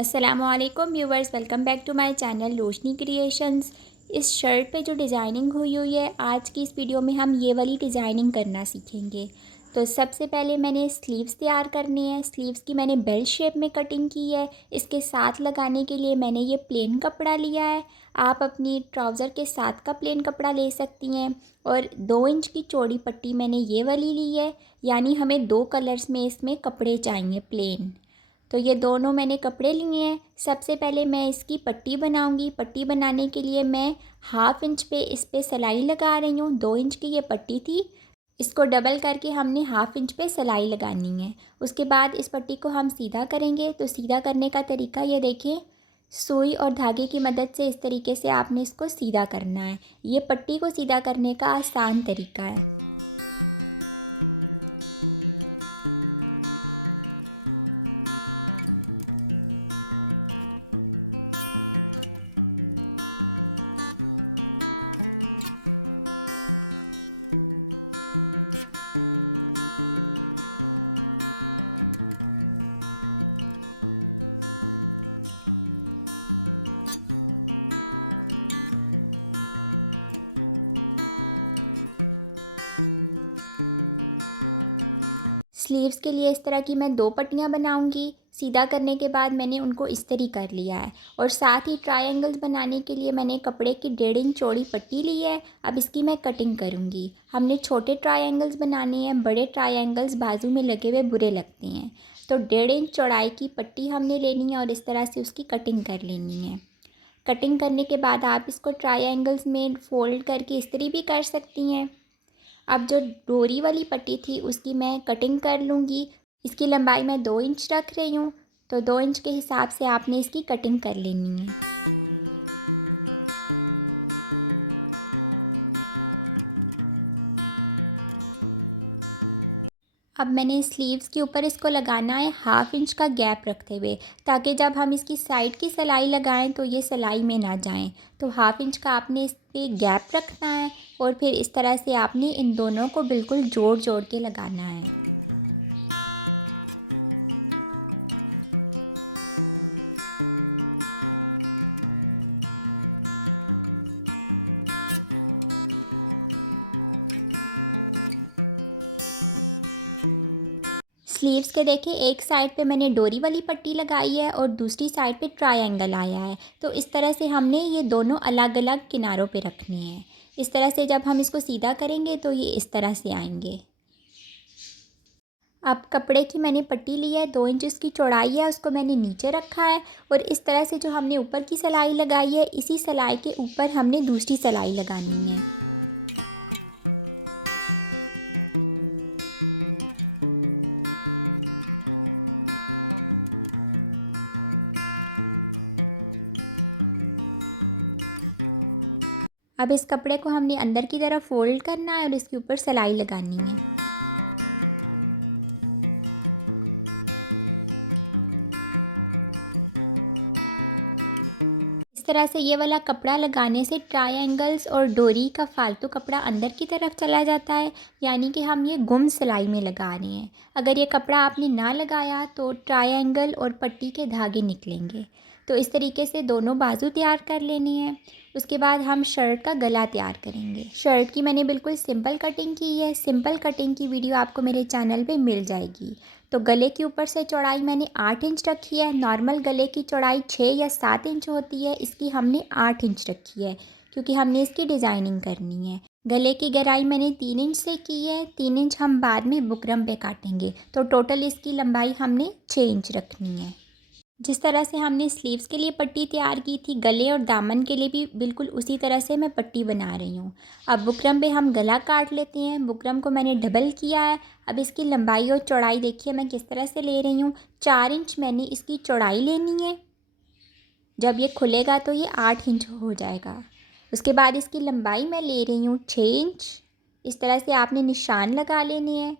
अस्सलामुअलैकुम viewers, welcome back to my channel Roshni creations. इस shirt पे जो डिज़ाइनिंग हुई है, आज की इस वीडियो में हम ये वाली डिज़ाइनिंग करना सीखेंगे। तो सबसे पहले मैंने स्लीव्स तैयार करनी है। स्लीव्स की मैंने बेल शेप में कटिंग की है। इसके साथ लगाने के लिए मैंने ये प्लेन कपड़ा लिया है। आप अपनी ट्राउज़र के साथ का प्लेन कपड़ा ले सकती हैं। और 2 इंच की चौड़ी पट्टी मैंने ये वाली ली है, यानी हमें 2 कलर्स में इसमें कपड़े चाहिए प्लेन। तो ये दोनों मैंने कपड़े लिए हैं। सबसे पहले मैं इसकी पट्टी बनाऊंगी। पट्टी बनाने के लिए मैं 1/2 इंच पे इस पे सिलाई लगा रही हूँ। 2 इंच की ये पट्टी थी, इसको डबल करके हमने 1/2 इंच पे सिलाई लगानी है। उसके बाद इस पट्टी को हम सीधा करेंगे। तो सीधा करने का तरीका ये देखें, सुई और धागे की मदद से इस तरीके से आपने इसको सीधा करना है। ये पट्टी को सीधा करने का आसान तरीका है। स्लीव्स के लिए इस तरह की मैं 2 पट्टियाँ बनाऊंगी। सीधा करने के बाद मैंने उनको इस्त्री कर लिया है। और साथ ही ट्रायंगल्स बनाने के लिए मैंने कपड़े की 1.5 इंच चौड़ी पट्टी ली है। अब इसकी मैं कटिंग करूंगी। हमने छोटे ट्रायंगल्स बनाने हैं, बड़े ट्रायंगल्स बाजू में लगे हुए बुरे लगते हैं। तो 1.5 इंच चौड़ाई की पट्टी हमने लेनी है और इस तरह से उसकी कटिंग कर लेनी है। कटिंग करने के बाद आप इसको ट्रायंगल्स में फ़ोल्ड करके इस्त्री भी कर सकती हैं। अब जो डोरी वाली पट्टी थी उसकी मैं कटिंग कर लूँगी। इसकी लंबाई मैं 2 इंच रख रही हूँ। तो 2 इंच के हिसाब से आपने इसकी कटिंग कर लेनी है। अब मैंने स्लीव्स के ऊपर इसको लगाना है 1/2 इंच का गैप रखते हुए, ताकि जब हम इसकी साइड की सिलाई लगाएं तो ये सिलाई में ना जाएं। तो 1/2 इंच का आपने इस पे गैप रखना है और फिर इस तरह से आपने इन दोनों को बिल्कुल जोड़ जोड़ के लगाना है। स्लीव्स के देखिए, एक साइड पे मैंने डोरी वाली पट्टी लगाई है और दूसरी साइड पे ट्रायंगल आया है। तो इस तरह से हमने ये दोनों अलग अलग किनारों पे रखने हैं। इस तरह से जब हम इसको सीधा करेंगे तो ये इस तरह से आएंगे। अब कपड़े की मैंने पट्टी ली है, 2 इंच इसकी चौड़ाई है, उसको मैंने नीचे रखा है। और इस तरह से जो हमने ऊपर की सिलाई लगाई है, इसी सिलाई के ऊपर हमने दूसरी सिलाई लगानी है। अब इस कपड़े को हमने अंदर की तरफ फोल्ड करना है और इसके ऊपर सिलाई लगानी है। इस तरह से ये वाला कपड़ा लगाने से ट्रायंगल्स और डोरी का फालतू कपड़ा अंदर की तरफ चला जाता है, यानी कि हम ये गुम सिलाई में लगा रहे हैं। अगर ये कपड़ा आपने ना लगाया तो ट्रायंगल और पट्टी के धागे निकलेंगे। तो इस तरीके से दोनों बाजू तैयार कर लेनी है। उसके बाद हम शर्ट का गला तैयार करेंगे। शर्ट की मैंने बिल्कुल सिंपल कटिंग की है। सिंपल कटिंग की वीडियो आपको मेरे चैनल पे मिल जाएगी। तो गले के ऊपर से चौड़ाई मैंने 8 इंच रखी है। नॉर्मल गले की चौड़ाई 6 या 7 इंच होती है, इसकी हमने 8 इंच रखी है क्योंकि हमने इसकी डिज़ाइनिंग करनी है। गले की गहराई मैंने 3 इंच से की है। 3 इंच हम बाद में बुकरम पे काटेंगे। तो टोटल इसकी लंबाई हमने 6 इंच रखनी है। जिस तरह से हमने स्लीव्स के लिए पट्टी तैयार की थी, गले और दामन के लिए भी बिल्कुल उसी तरह से मैं पट्टी बना रही हूँ। अब बुकरम पे हम गला काट लेते हैं। बुकरम को मैंने डबल किया है। अब इसकी लंबाई और चौड़ाई देखिए मैं किस तरह से ले रही हूँ। 4 इंच मैंने इसकी चौड़ाई लेनी है। जब ये खुलेगा तो ये 8 इंच हो जाएगा। उसके बाद इसकी लंबाई मैं ले रही हूँ 6 इंच। इस तरह से आपने निशान लगा लेने हैं।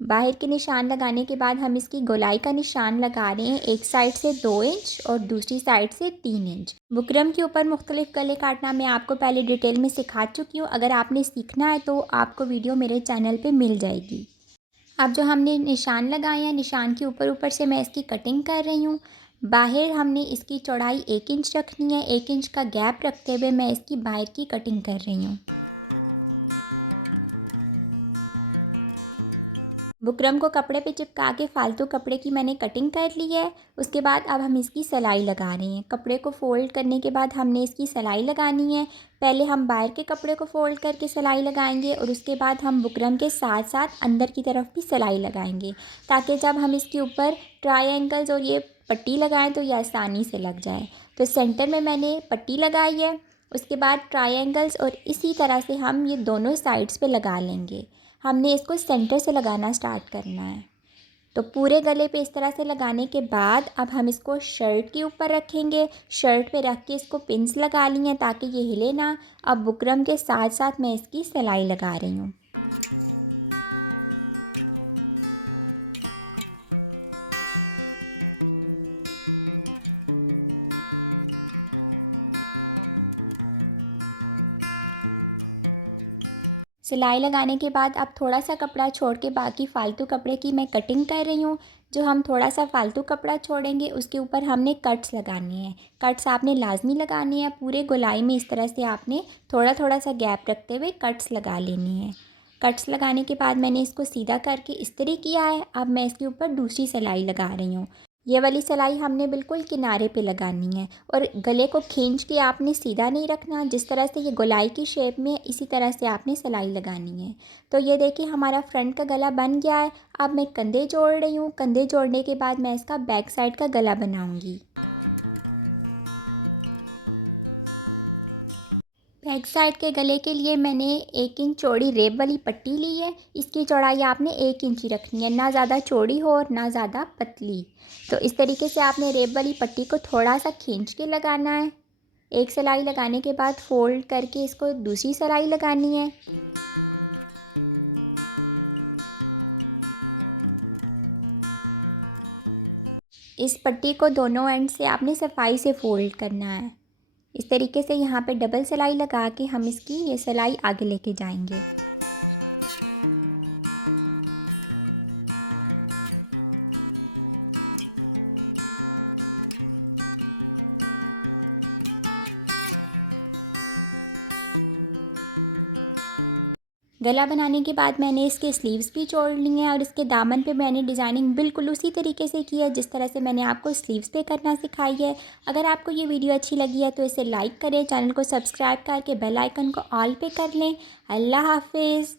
बाहर के निशान लगाने के बाद हम इसकी गोलाई का निशान लगा रहे हैं। एक साइड से 2 इंच और दूसरी साइड से 3 इंच। बुकरम के ऊपर मुख्तलिफ गले काटना मैं आपको पहले डिटेल में सिखा चुकी हूँ। अगर आपने सीखना है तो आपको वीडियो मेरे चैनल पे मिल जाएगी। अब जो हमने निशान लगाए हैं, निशान के ऊपर ऊपर से मैं इसकी कटिंग कर रही हूँ। बाहर हमने इसकी चौड़ाई 1 इंच रखनी है। 1 इंच का गैप रखते हुए मैं इसकी बाहर की कटिंग कर रही हूँ। बुकरम को कपड़े पे चिपका के फालतू कपड़े की मैंने कटिंग कर ली है। उसके बाद अब हम इसकी सिलाई लगा रहे हैं। कपड़े को फ़ोल्ड करने के बाद हमने इसकी सिलाई लगानी है। पहले हम बाहर के कपड़े को फ़ोल्ड करके सिलाई लगाएंगे और उसके बाद हम बुकरम के साथ साथ अंदर की तरफ भी सिलाई लगाएंगे, ताकि जब हम इसके ऊपर ट्रायंगल्स और ये पट्टी लगाएं तो ये आसानी से लग जाए। तो सेंटर में मैंने पट्टी लगाई है। उसके बाद ट्रायंगल्स और इसी तरह से हम ये दोनों साइड्स पे लगा लेंगे। हमने इसको सेंटर से लगाना स्टार्ट करना है। तो पूरे गले पे इस तरह से लगाने के बाद अब हम इसको शर्ट के ऊपर रखेंगे। शर्ट पे रख के इसको पिन्स लगा ली हैं ताकि ये हिले ना। अब बुकरम के साथ साथ मैं इसकी सिलाई लगा रही हूँ। सिलाई लगाने के बाद अब थोड़ा सा कपड़ा छोड़ के बाकी फ़ालतू कपड़े की मैं कटिंग कर रही हूँ। जो हम थोड़ा सा फ़ालतू कपड़ा छोड़ेंगे उसके ऊपर हमने कट्स लगाने हैं। कट्स आपने लाजमी लगाने हैं। पूरे गोलाई में इस तरह से आपने थोड़ा थोड़ा सा गैप रखते हुए कट्स लगा लेनी है। कट्स लगाने के बाद मैंने इसको सीधा करके इस्त्री किया है। अब मैं इसके ऊपर दूसरी सिलाई लगा रही हूँ। ये वाली सिलाई हमने बिल्कुल किनारे पे लगानी है और गले को खींच के आपने सीधा नहीं रखना। जिस तरह से ये गोलाई की शेप में इसी तरह से आपने सिलाई लगानी है। तो ये देखिए हमारा फ्रंट का गला बन गया है। अब मैं कंधे जोड़ रही हूँ। कंधे जोड़ने के बाद मैं इसका बैक साइड का गला बनाऊँगी। बैक साइड के गले के लिए मैंने 1 इंच चौड़ी रेब वाली पट्टी ली है। इसकी चौड़ाई आपने 1 इंच ही रखनी है, ना ज़्यादा चौड़ी हो और ना ज़्यादा पतली। तो इस तरीके से आपने रेब वाली पट्टी को थोड़ा सा खींच के लगाना है। एक सिलाई लगाने के बाद फ़ोल्ड करके इसको दूसरी सिलाई लगानी है। इस पट्टी को दोनों एंड से आपने सफाई से फ़ोल्ड करना है। इस तरीके से यहाँ पे डबल सिलाई लगा के हम इसकी ये सिलाई आगे लेके जाएंगे। गला बनाने के बाद मैंने इसके स्लीव्स भी जोड़ ली हैं और इसके दामन पे मैंने डिज़ाइनिंग बिल्कुल उसी तरीके से की है जिस तरह से मैंने आपको स्लीव्स पे करना सिखाई है। अगर आपको ये वीडियो अच्छी लगी है तो इसे लाइक करें, चैनल को सब्सक्राइब करके बेल आइकन को ऑल पे कर लें। अल्लाह हाफिज़।